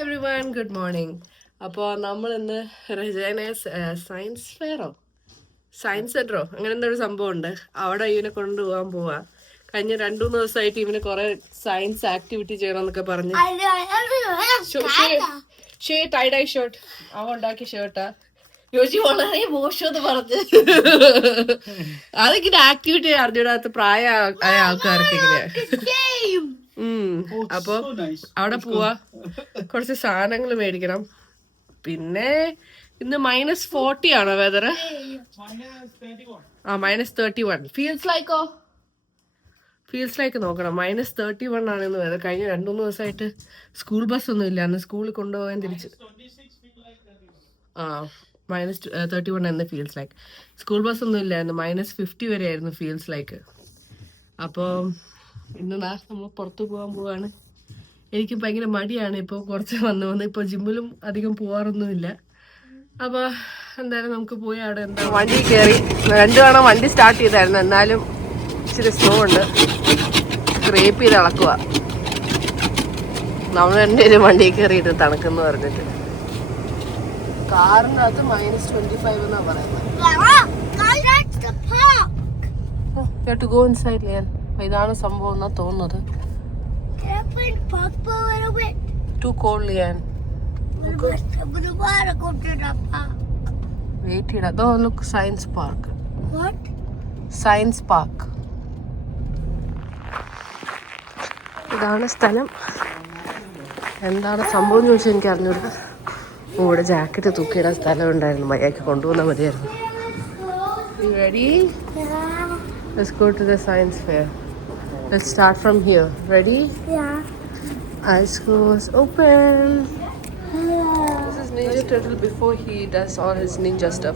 Every one good morning അപ്പോൾ നമ്മൾ ഇന്ന് രജന സയൻസ് ഫെയറോ സയൻസ് സെന്ററോ അങ്ങനെ എന്തൊരു ഒരു സംഭവം ഉണ്ട് അവിടെ ഇവനെ കൊണ്ടുപോകാൻ പോവാ. കഴിഞ്ഞ രണ്ടു മൂന്ന് ദിവസമായിട്ട് ഇവന് കുറെ സയൻസ് ആക്ടിവിറ്റി ചെയ്യണമെന്നൊക്കെ പറഞ്ഞ്. ഷേ ടൈഡായി ഷർട്ട് അവ ഉണ്ടാക്കിയ ഷർട്ടാ യോജി വളരെ മോശമെന്ന് പറഞ്ഞ്. അതൊക്കെ ആക്ടിവിറ്റി അറിഞ്ഞിടാത്ത പ്രായ ആൾക്കാർക്ക് ഇങ്ങനെ അപ്പൊ അവിടെ പോവാ. കുറച്ച് സാധനങ്ങൾ മേടിക്കണം. പിന്നെ ഇന്ന് മൈനസ് ഫോർട്ടി ആണോ വെതർ ആ മൈനസ് തേർട്ടി വൺ ഫീൽസ് ലൈക്കോ ഫീൽസ് ലൈക്ക് നോക്കണം. മൈനസ് തേർട്ടി വൺ ആണ് ഇന്ന് വെതർ കഴിഞ്ഞ രണ്ടു മൂന്ന് ദിവസമായിട്ട് സ്കൂൾ ബസ് ഒന്നും ഇല്ല. അന്ന് സ്കൂളിൽ കൊണ്ടുപോകാൻ തിരിച്ച്. ആ മൈനസ് തേർട്ടി വൺ എന്ന് ഫീൽസ് ലൈക്ക് സ്കൂൾ ബസ് ഒന്നും ഇല്ലായിരുന്നു മൈനസ് ഫിഫ്റ്റി വരെ ആയിരുന്നു ഫീൽസ് ലൈക്ക് അപ്പോൾ ഇന്ന് നാ നമ്മൾ പുറത്തു പോകാൻ പോവാണ്. എനിക്ക് ഭയങ്കര മടിയാണ് ഇപ്പോൾ കുറച്ച് വന്ന് വന്ന്. ഇപ്പോൾ ജിമ്മിലും അധികം പോവാറൊന്നുമില്ല. അപ്പോൾ എന്തായാലും നമുക്ക് പോയി അവിടെ എന്താ വണ്ടി കയറി രണ്ടു തവണ വണ്ടി സ്റ്റാർട്ട് ചെയ്തായിരുന്നു. എന്നാലും ഇച്ചിരി സ്ലോ ഉണ്ട്. സ്ക്രേപ്പ് ചെയ്ത് ഇളക്കുക നമ്മൾ രണ്ടുപേരും വണ്ടി കയറിയിട്ട് തണുക്കെന്ന് പറഞ്ഞിട്ട്. കാറിനകത്ത് മൈനസ് ട്വന്റി ഫൈവ് എന്നാ പറയുന്നത്. കേട്ടു ഗോ ഇൻസൈഡ് ലിയൻ ഇതാണ് സംഭവം എന്നാ തോന്നുന്നത്. ടു കോൾഡ് ലിയാൻ വെയിറ്റ് ചെയ്യണം അതോ look science park science park ഇതാണ് സ്ഥലം. എന്താണ് സംഭവം ചോദിച്ചാൽ എനിക്ക് അറിഞ്ഞൂടാ. ഇവിടെ ജാക്കറ്റ് തൂക്കിയിടാൻ സ്ഥലം ഉണ്ടായിരുന്നു. മര്യാദയ്ക്ക് കൊണ്ടുവന്നാൽ മതിയായിരുന്നു. Science Let's go to the science fair. Let's start from here. Ready? Yeah. Eyes closed. Open. This is Ninja Turtle before he does all his ninja stuff.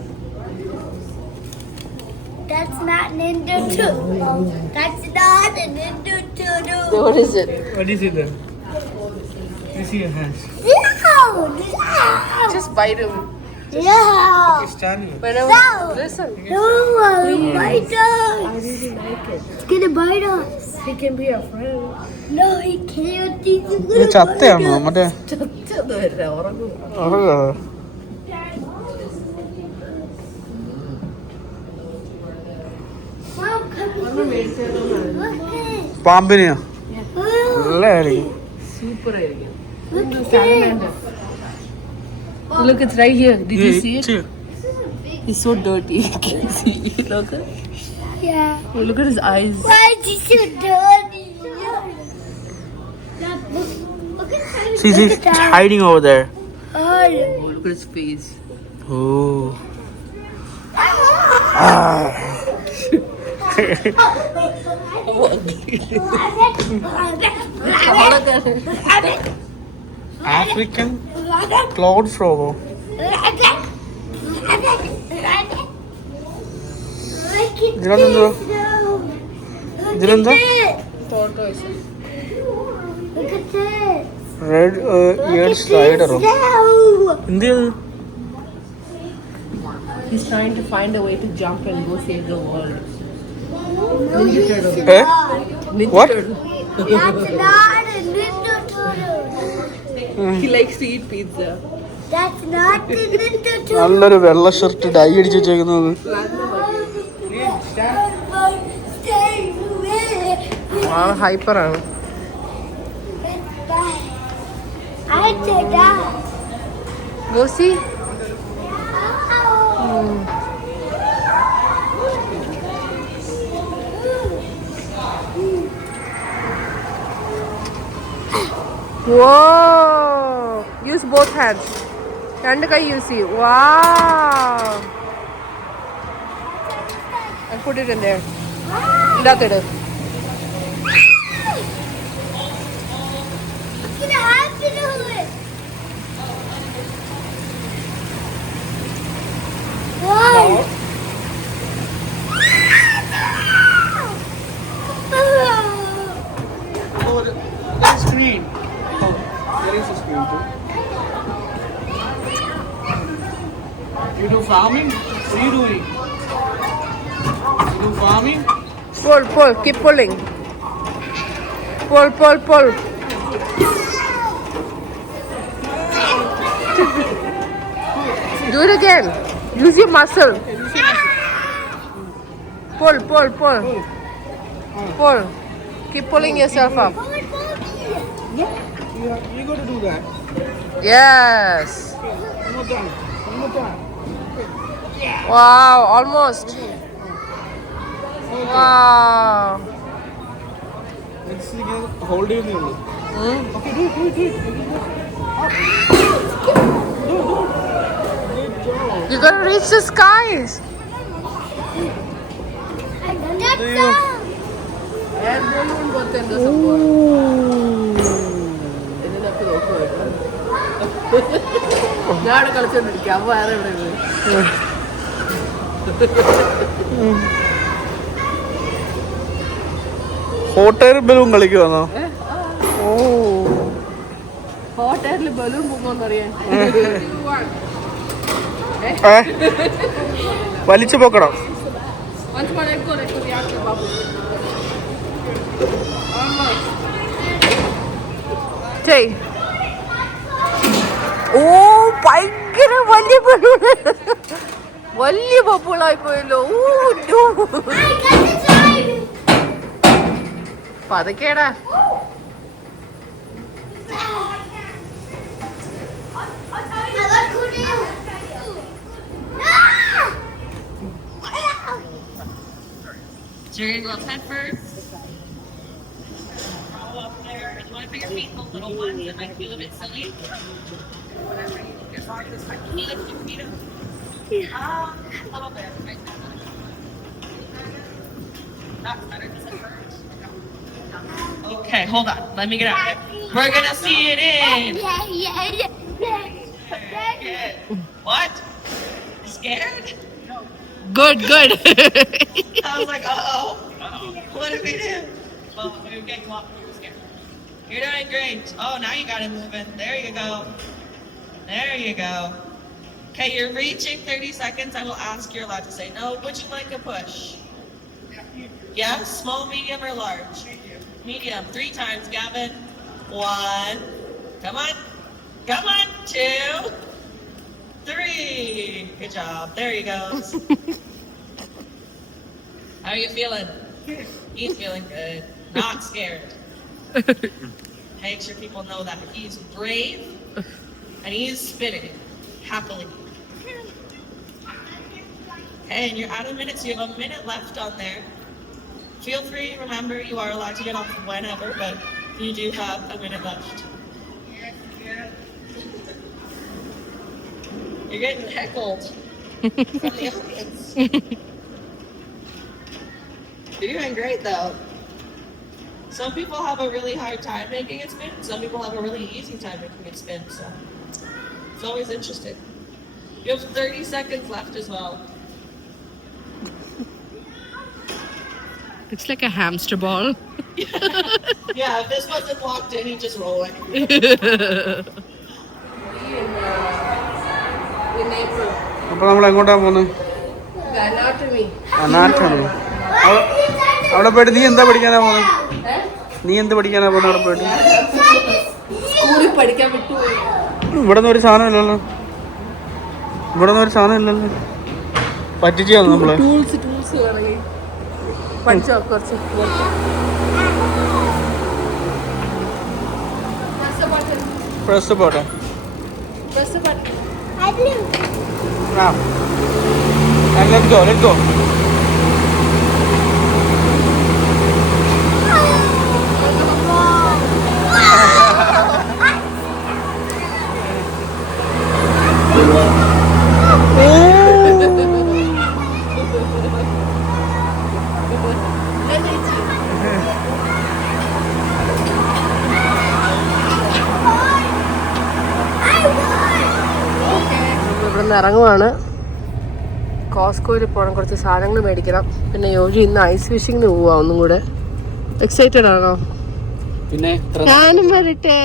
That's not Ninja Turtle. That's not a Ninja Turtle. So what is it? What is it then? You see your hands. No! No! Just bite him. No! Standing. Whenever. No. Listen. No! Bite us! He's gonna bite us. He can be a friend. No, he can't. He's gonna ചത്തയാണോ മറ്റേ ഉറങ്ങും. പാമ്പിനെയോ Oh, നല്ലതായിരിക്കും super ആയിരിക്കും look. Look, it's right here. Did you hmm, see it? ചെ- He's so dirty. Can You see it. Look. Yeah. Oh, look at his eyes. Why is he so dirty? Look, look at that. See, Look he's hiding over there. Oh, Oh, look at his face. Oh. African cloud ഫ്രോഗോ at this. Red ear സ്ലൈഡറോ എന്ത് ചെയ്യുന്നു He's trying to find a way to jump and go save the world. Ninja turtle. Eh? Ninja What? turtle. നല്ലൊരു വെള്ള shirt dye അടിച്ച് വെച്ചേക്കുന്നത്. Stay away. All ഹൈപ്പറാണ് ഗോസി did Whoa! Use both hands. രണ്ട് കൈ use ചെയ്യൂ Wow! And put Pull, keep pulling. Pull, pull, pull. Do it again. Use your muscle. Pull, pull, pull. Pull. Keep pulling yourself up. You, have, you got to do that. Yes. One more time. One more time. Wow, almost. Hmm? Do. Good job. You gotta reach the skies. പോലത്തെ എന്തോ ഇതിനകത്ത് ഞാൻ അവിടെ കളിച്ചോണ്ടിരിക്കാം അവ വേറെ എവിടെ hot air balloon കളിക്കുവാന്നോ? ഓ. ബലൂൺ വലിച്ചു പോക്കണം. ചെയ് ഓ ഭയങ്കര വലിയ ബലൂൺ. വലിയ ബബിളായി പോയല്ലോ no. പതുക്കേടാ Jerry Love head first. Roll up there. You want to put your feet in the little ones that might feel a bit silly. Whatever you do. As long as it's Can you lift your feet up? Ah, a little bit. Right there. That's better. Does it hurt? Okay, hold on. Let me get out. We're gonna see it in. Good. What? Scared? Good, good. I was like, uh oh. What did we do? Well, we were getting off. We were scared. You're doing great. Oh, now you got it moving. There you go. There you go. Okay, you're reaching 30 seconds. I will ask. You're allowed to say no. Would you like a push? Yes, small, medium, or large? Medium. Three times, Gavin. One. Come on. Come on. Two. Three. Good job. There he goes. How are you feeling? He's feeling good. Not scared. Make sure people know that he's brave and he's spinning happily. And you're out of minutes. You have a minute left on there. Feel free. Remember, you are allowed to get off whenever, but you do have a minute left. You're getting heckled from the audience. You're doing great though. Some people have a really hard time making it spin. Some people have a really easy time making it spin. So it's always interesting. You have 30 seconds left as well. It's like a hamster ball. Yeah, if this wasn't locked in, he'd just roll it. അപ്പൊ നമ്മൾ എങ്ങോട്ടാ പോകുന്നത് anatomy anatomy അവിടെ പോയിട്ട് നീ എന്താ പഠിക്കാനാ പോകുന്നത് നീ എന്ത് പഠിക്കാനാ പോകുന്നത് അവിടെ പോയിട്ട്? സ്കൂളിൽ പഠിക്കാൻ വിട്ടുപോയി. ഇവിടെ നിന്ന് ഒരു സാധനം ഇല്ലല്ലോ. ഇവിടെ നിന്ന് ഒരു സാധനം ഇല്ലല്ലോ. പറ്റിച്ചു നമ്മൾ? ടൂൾസ് ടൂൾസ് വേണമെങ്കിൽ പഠിച്ചോ കുറച്ച് പ്രസ് പോട്ടെ ആ ലെറ്റ് ഗോ ലെറ്റ് ഗോ ഇവിടെ നിന്ന് ഇറങ്ങുവാണ്. കോസ്കോയിൽ പോകണം. കുറച്ച് സാധനങ്ങൾ മേടിക്കണം. പിന്നെ യോജി ഇന്ന് ഐസ് ഫിഷിങ്ങിന് പോവാ ഒന്നും കൂടെ. എക്സൈറ്റഡ് ആണോ? പിന്നെ ഞാനും വരട്ടെ.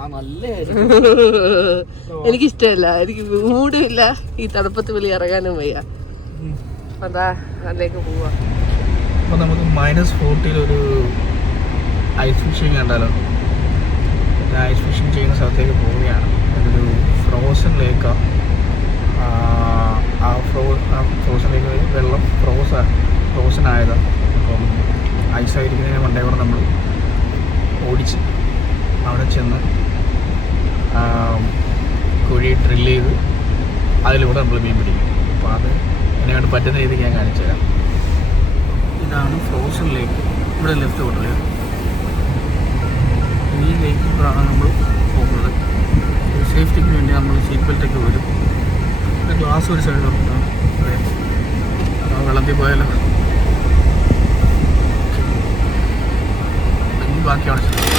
എനിക്കിഷ്ടമല്ല. എനിക്ക് മൂടും ഇല്ല ഈ തണുപ്പത്ത് വെളി ഇറങ്ങാനും വയ്യ. അതാ അതിലേക്ക് പോവാ. അപ്പൊ നമുക്ക് മൈനസ് ഫോർട്ടിയിൽ ഒരു ഐസ് ഫിഷിംഗ് കണ്ടാലോ? ഐസ് ഫിഷിംഗ് ചെയ്യുന്ന സ്ഥലത്തേക്ക് പോവുകയാണ്. അതൊരു ഫ്രോസൺ ലേക്കാണ് ആ ഫ്രോ ആ ഫ്രോസൺ വെള്ളം ഫ്രോസ് ഫ്രോസൺ ആയത്. അപ്പം ഐസായിരിക്കുന്നതിന് മണ്ടേ കൂടെ നമ്മൾ ഓടിച്ച് അവിടെ ചെന്ന് കുഴി ഡ്രില്ല് ചെയ്ത് അതിലൂടെ നമ്മൾ മീൻ പിടിക്കും. അപ്പോൾ അത് എന്നെ കൊണ്ട് പറ്റുന്ന രീതിക്ക് ഞാൻ കാണിച്ചു തരാം. ഇതാണ് ഫ്രോസൺ ലേക്ക് ഇവിടെ ലെഫ്റ്റ് കൊണ്ടുള്ളത് ഈ ലേക്ക് കൂടാണ് നമ്മൾ പോകുന്നത്. സേഫ്റ്റിക്ക് വേണ്ടി നമ്മൾ സീറ്റ് ബെൽറ്റൊക്കെ വരും. ഗ്ലാസ് ഒരു സൈഡ് തുറക്കുന്നതാണ് വെള്ളത്തിൽ പോയാലോ. ബാക്കി അവിടെ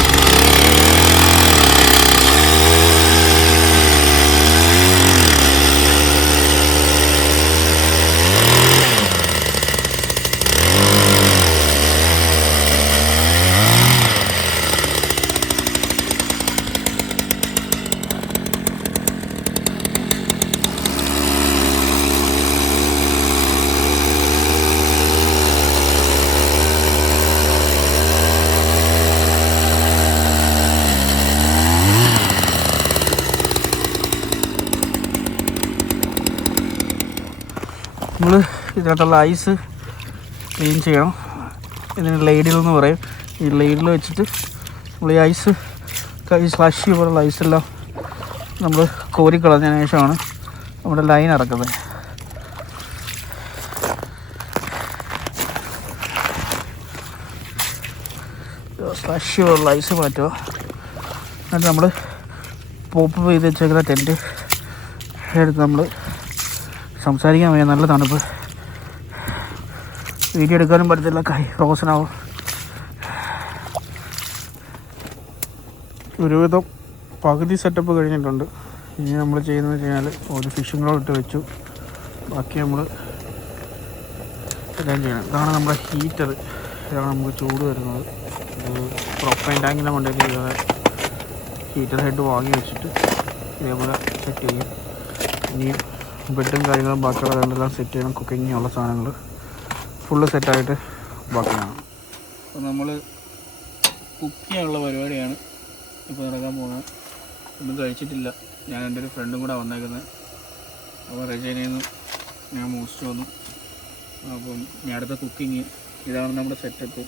നമ്മൾ ഇതിനകത്തുള്ള ഐസ് ക്ലീൻ ചെയ്യണം. ഇതിന് ലൈഡിൽ എന്ന് പറയും. ഈ ലൈഡിൽ വെച്ചിട്ട് നമ്മൾ ഈ ഐസ് ഈ സ്ലഷി പോലുള്ള ഐസെല്ലാം നമ്മൾ കോരിക്കളഞ്ഞതിന് ശേഷമാണ് നമ്മുടെ ലൈൻ ഇറക്കുന്നത്. സ്ലഷ് പോലുള്ള ഐസ് മാറ്റുക. എന്നിട്ട് നമ്മൾ പോപ്പ് ചെയ്ത് വെച്ചേക്കുന്ന ടെന്റ് എടുത്ത് നമ്മൾ സംസാരിക്കാൻ വയ്യ നല്ല തണുപ്പ്. വീഡിയോ എടുക്കാനും പറ്റത്തില്ല കൈ റോസനാവും ഒരുവിധം പകുതി സെറ്റപ്പ് കഴിഞ്ഞിട്ടുണ്ട്. ഇനി നമ്മൾ ചെയ്യുന്നത് കഴിഞ്ഞാൽ ഒരു ഫിഷിംഗ് റോഡ് ഇട്ട് വെച്ചു. ബാക്കി നമ്മൾ എല്ലാം ചെയ്യണം. ഇതാണ് നമ്മുടെ ഹീറ്റർ ഇതാണ് നമുക്ക് ചൂട് വരുന്നത്. പ്രൊപ്പൈൻ ടാങ്കിന്റെ മണ്ടയിൽ ഇതുപോലെ ഹീറ്റർ ഹെഡ് വാങ്ങി വെച്ചിട്ട് ഇതേപോലെ സെറ്റ് ചെയ്യും. ഇനി ബെഡും കാര്യങ്ങളും ബാക്കിയുള്ള എന്തെല്ലാം സെറ്റ് ചെയ്യണം. കുക്കിങ്ങിനുള്ള സാധനങ്ങൾ ഫുള്ള് സെറ്റായിട്ട് ബാക്കിയാണ്. അപ്പോൾ നമ്മൾ കുക്ക് ചെയ്യാനുള്ള പരിപാടിയാണ് ഇപ്പോൾ നടക്കാൻ പോകുന്നത്. ഒന്നും കഴിച്ചിട്ടില്ല. ഞാൻ എന്റെ ഒരു ഫ്രണ്ടും കൂടെ വന്നേക്കുന്നത്. അപ്പോൾ റജനയിൽ നിന്ന് ഞാൻ മോസ്റ്റ് വന്നു. അപ്പം ഞാൻ അടുത്ത കുക്കിങ് ഇതാണ് നമ്മുടെ സെറ്റപ്പ്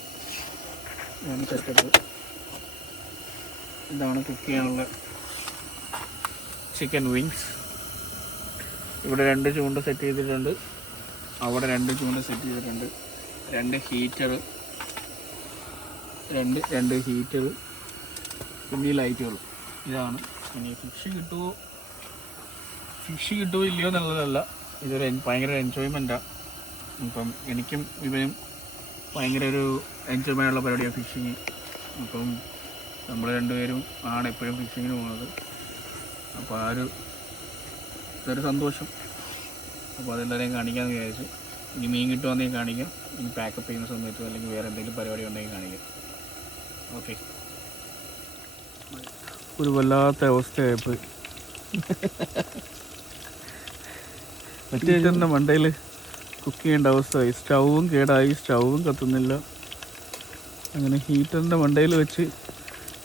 ഇതാണ് സെറ്റപ്പ് ഇതാണ് കുക്ക് ചെയ്യാനുള്ള ചിക്കൻ വിങ്സ് ഇവിടെ രണ്ട് ചൂണ്ട സെറ്റ് ചെയ്തിട്ടുണ്ട്. അവിടെ രണ്ട് ചൂണ്ട സെറ്റ് ചെയ്തിട്ടുണ്ട്. രണ്ട് ഹീറ്റർ രണ്ട് രണ്ട് ഹീറ്റർ പിന്നെ ഈ ലൈറ്റുകൾ ഇതാണ്. ഇനി ഫിഷ് കിട്ടുമോ ഫിഷ് കിട്ടുമോ ഇല്ലയോ എന്നുള്ളതല്ല. ഇതൊരു ഭയങ്കര എൻജോയ്മെന്റാണ് ഇപ്പം എനിക്കും ഇവനും ഭയങ്കര ഒരു എൻജോയ്മെന്റ് ഉള്ള പരിപാടിയാണ് ഫിഷിങ് അപ്പം നമ്മൾ രണ്ടുപേരും ആണ് എപ്പോഴും ഫിഷിങ്ങിന് പോകുന്നത് അപ്പോൾ ആ ഒരു ഇതൊരു സന്തോഷം. അപ്പോൾ അതെല്ലാവരെയും കാണിക്കാമെന്ന് വിചാരിച്ചു. ഇനി മീൻ കിട്ടുവാണെങ്കിൽ കാണിക്കാം. ഇനി പാക്കപ്പ് ചെയ്യുന്ന സമയത്ത് അല്ലെങ്കിൽ വേറെ എന്തെങ്കിലും പരിപാടി ഉണ്ടെങ്കിൽ കാണിക്കാം. ഓക്കെ ഒരു വല്ലാത്ത അവസ്ഥയായിപ്പോയി. മറ്റേ മണ്ടയിൽ കുക്ക് ചെയ്യേണ്ട അവസ്ഥയായി. സ്റ്റൗവും കേടായി. സ്റ്റൗവും കത്തുന്നില്ല. അങ്ങനെ ഹീറ്ററിന്റെ മണ്ടയിൽ വെച്ച്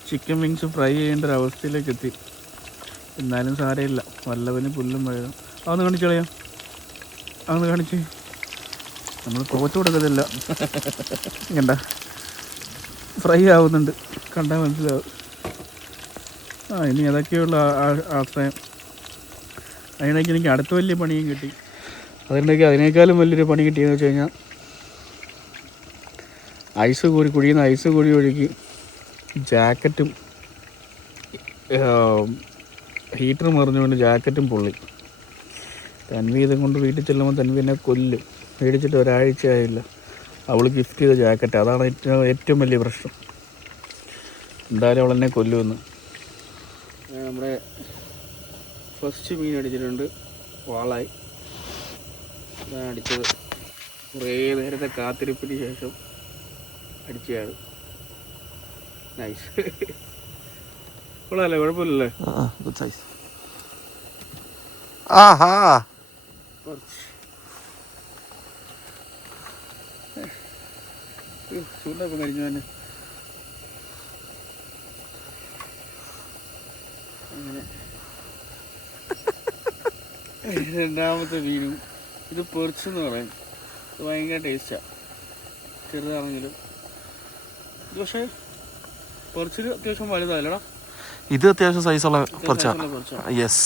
ചിക്കൻ വിങ്സ് ഫ്രൈ ചെയ്യേണ്ട ഒരു അവസ്ഥയിലേക്ക് എത്തി. എന്നാലും സാരമില്ല. വല്ലവന് പുല്ലും വഴുതും. അതൊന്ന് കാണിച്ചു കളയാം. അതൊന്ന് കാണിച്ച്. നമ്മൾ കോച്ച് കൊടുക്കത്തില്ല. കണ്ട? ഫ്രൈ ആവുന്നുണ്ട്. കണ്ടാൽ മനസ്സിലാവും. ആ ഇനി അതൊക്കെയുള്ള ആശ്രയം. അതിനേക്ക് എനിക്ക് അടുത്ത വലിയ പണിയും കിട്ടി. അതിനൊക്കെ അതിനേക്കാളും വലിയൊരു പണി കിട്ടിയെന്ന് വെച്ച് കഴിഞ്ഞാൽ ഐസ് കോരി കുഴിയുന്ന ഐസ് കോരി ഒഴുകി ജാക്കറ്റും ഹീറ്റർ മറിഞ്ഞുകൊണ്ട് ജാക്കറ്റും പൊള്ളി. തൻവി ഇതും കൊണ്ട് വീട്ടിൽ ചെല്ലുമ്പോൾ തൻവി എന്നെ കൊല്ലും. മേടിച്ചിട്ട് ഒരാഴ്ചയായില്ല അവൾ ഗിഫ്റ്റ് ചെയ്ത ജാക്കറ്റ്. അതാണ് ഏറ്റവും ഏറ്റവും വലിയ പ്രശ്നം. എന്തായാലും അവൾ എന്നെ കൊല്ലുമെന്ന് നമ്മുടെ ഫസ്റ്റ് മീൻ അടിച്ചിട്ടുണ്ട്. വാളായി. ഞാൻ അടിച്ചത്. കുറേ നേരത്തെ കാത്തിരിപ്പിന് ശേഷം അടിച്ചതാണ് നൈസ് കുഴപ്പമില്ലല്ലേ. ഗുഡ് സൈസ് ആഹാ. കുറച്ച് ചൂണ്ടൊക്കെ മരിഞ്ഞു തന്നെ അങ്ങനെ. രണ്ടാമത്തെ മീനും ഇത് പൊറിച്ചെന്ന് പറയും. ഇത് ഭയങ്കര ടേസ്റ്റാ ചെറുതാണെങ്കിലും. ഇത് പക്ഷേ പൊറിച്ചിൽ അത്യാവശ്യം വലുതല്ലടാ ഇത് അത്യാവശ്യം സൈസുള്ള കുറച്ചാ. യെസ്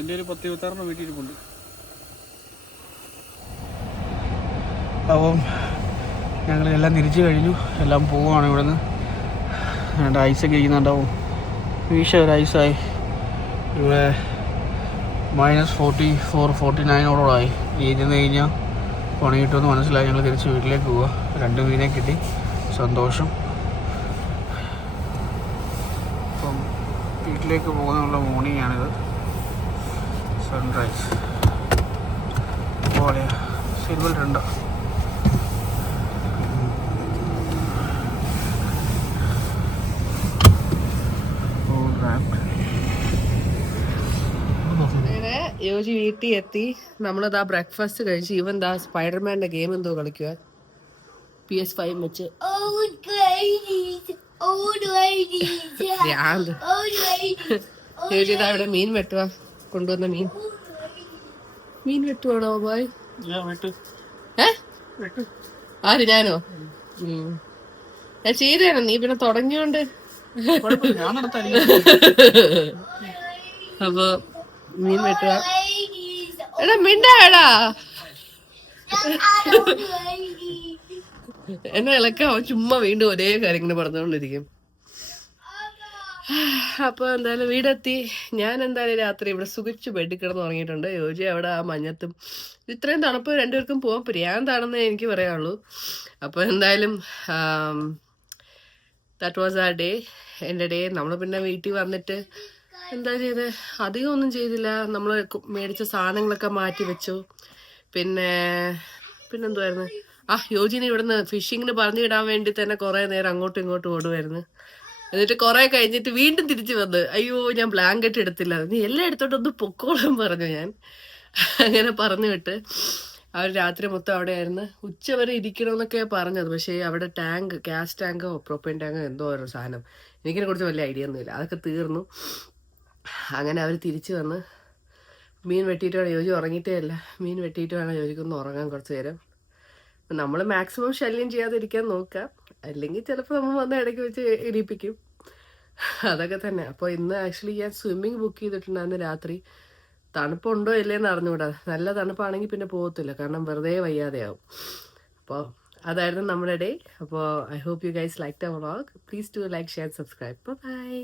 എന്റെ ഒരു പത്ത് ഇരുപത്താറെണ്ണം വീട്ടിൽ ഇരിപ്പുണ്ട് അപ്പം ഞങ്ങൾ എല്ലാം തിരിച്ചു കഴിഞ്ഞു. എല്ലാം പോവുകയാണ് ഇവിടുന്ന്. രണ്ട് ഐസൊക്കെ ഇരിക്കുന്നുണ്ടാവും. വീശ ഒരു ഐസായി ഇവിടെ മൈനസ് ഫോർട്ടി ഫോർ ഫോർട്ടി നയനോളമായി ഇരുന്ന് കഴിഞ്ഞാൽ പണി കിട്ടുമെന്ന് മനസ്സിലായി. ഞങ്ങൾ തിരിച്ച് വീട്ടിലേക്ക് പോവുക രണ്ട് മീനെ കിട്ടി. സന്തോഷം അപ്പം വീട്ടിലേക്ക് പോകുന്നുള്ള മോർണിംഗ് ആണിത് സൺറൈസ് പോലെ സിൽവർ രണ്ട് യോജി വീട്ടിൽ എത്തി. നമ്മളിതാ ബ്രേക്ക്ഫാസ്റ്റ് കഴിച്ച് ഇവൻ ദാ സ്പൈഡർമാന്റെ ഗെയിം എന്തോ കളിക്കുക പി എസ് ഫൈവ് വെച്ച്. യോജി ഇതാ ഇവിടെ മീൻ വെട്ടുക കൊണ്ടുവന്ന മീൻ. മീൻ വെട്ടുവാണോ ബോയ്? ആര് ഞാനോ. ഞാൻ ചെയ്തേനെ. നീ പിന്നെ തുടങ്ങിയോണ്ട്. അപ്പൊ മീൻ വെട്ടുക എടാ old ladies. എന്നെ ഇളക്കം അവൻ ചുമ്മാ വീണ്ടും ഒരേ കാര്യങ്ങൾ പറഞ്ഞുകൊണ്ടിരിക്കും. അപ്പൊ എന്തായാലും വീടെത്തി. ഞാൻ എന്തായാലും രാത്രി ഇവിടെ സുഖിച്ച് ബെഡിൽ കിടന്ന് ഉറങ്ങിയിട്ടുണ്ട്. യോജി അവിടെ ആ മഞ്ഞത്തും ഇത്രയും തണുപ്പ് രണ്ടുപേർക്കും പോകാൻ പ്രിയാന്താണെന്നേ എനിക്ക് പറയാനുള്ളൂ. അപ്പൊ എന്തായാലും ദാറ്റ് വാസ് ആ ഡേ എന്റെ ഡേ. നമ്മൾ പിന്നെ വീട്ടിൽ വന്നിട്ട് എന്താ ചെയ്ത്? അധികം ഒന്നും ചെയ്തില്ല. നമ്മൾ മേടിച്ച സാധനങ്ങളൊക്കെ മാറ്റി വെച്ചു. പിന്നെ പിന്നെന്തുവായിരുന്നു? ആ യോജിനി ഇവിടുന്ന് ഫിഷിങ്ങിന് പറഞ്ഞു വിടാൻ വേണ്ടി തന്നെ കുറേ നേരം അങ്ങോട്ടും ഇങ്ങോട്ടും ഓടുമായിരുന്നു എന്നിട്ട് കുറെ കഴിഞ്ഞിട്ട് വീണ്ടും തിരിച്ചു വന്ന് അയ്യോ ഞാൻ ബ്ലാങ്കറ്റ് എടുത്തില്ല. നീ എല്ലാം എടുത്തോട്ട് ഒന്ന് പൊക്കോളാൻ പറഞ്ഞു ഞാൻ. അങ്ങനെ പറഞ്ഞു വിട്ട് അവർ രാത്രി മൊത്തം അവിടെ ആയിരുന്നു ഉച്ച വരെ ഇരിക്കണമെന്നൊക്കെ പറഞ്ഞത്. പക്ഷേ അവിടെ ടാങ്ക് ഗ്യാസ് ടാങ്കോ പ്രൊപ്പൈൻ ടാങ്കോ എന്തോ ഒരു സാധനം. എനിക്കിനെ കുറിച്ച് വലിയ ഐഡിയ ഒന്നുമില്ല. അതൊക്കെ തീർന്നു. അങ്ങനെ അവർ തിരിച്ചു വന്ന് മീൻ വെട്ടിയിട്ട് വേണം. യോജി ഉറങ്ങിയിട്ടേ അല്ല. മീൻ വെട്ടിയിട്ട് വേണം യോജിക്കൊന്ന് ഉറങ്ങാൻ കുറച്ച് നേരം. നമ്മൾ മാക്സിമം ശല്യം ചെയ്യാതിരിക്കാൻ നോക്കുക. അല്ലെങ്കിൽ ചിലപ്പോൾ നമ്മൾ വന്ന് ഇടയ്ക്ക് വെച്ച് ഇടിപ്പിക്കും അതൊക്കെ തന്നെ. അപ്പോൾ ഇന്ന് ആക്ച്വലി ഞാൻ സ്വിമ്മിങ് ബുക്ക് ചെയ്തിട്ടുണ്ടായിരുന്നു രാത്രി. തണുപ്പുണ്ടോ ഇല്ലേന്ന് അറിഞ്ഞുകൂടാ. നല്ല തണുപ്പാണെങ്കിൽ പിന്നെ പോകത്തില്ല കാരണം വെറുതെ വയ്യാതെയാവും. അപ്പോൾ അതായിരുന്നു നമ്മുടെ ഡേ അപ്പോൾ I hope you guys like the vlog please to like share subscribe bye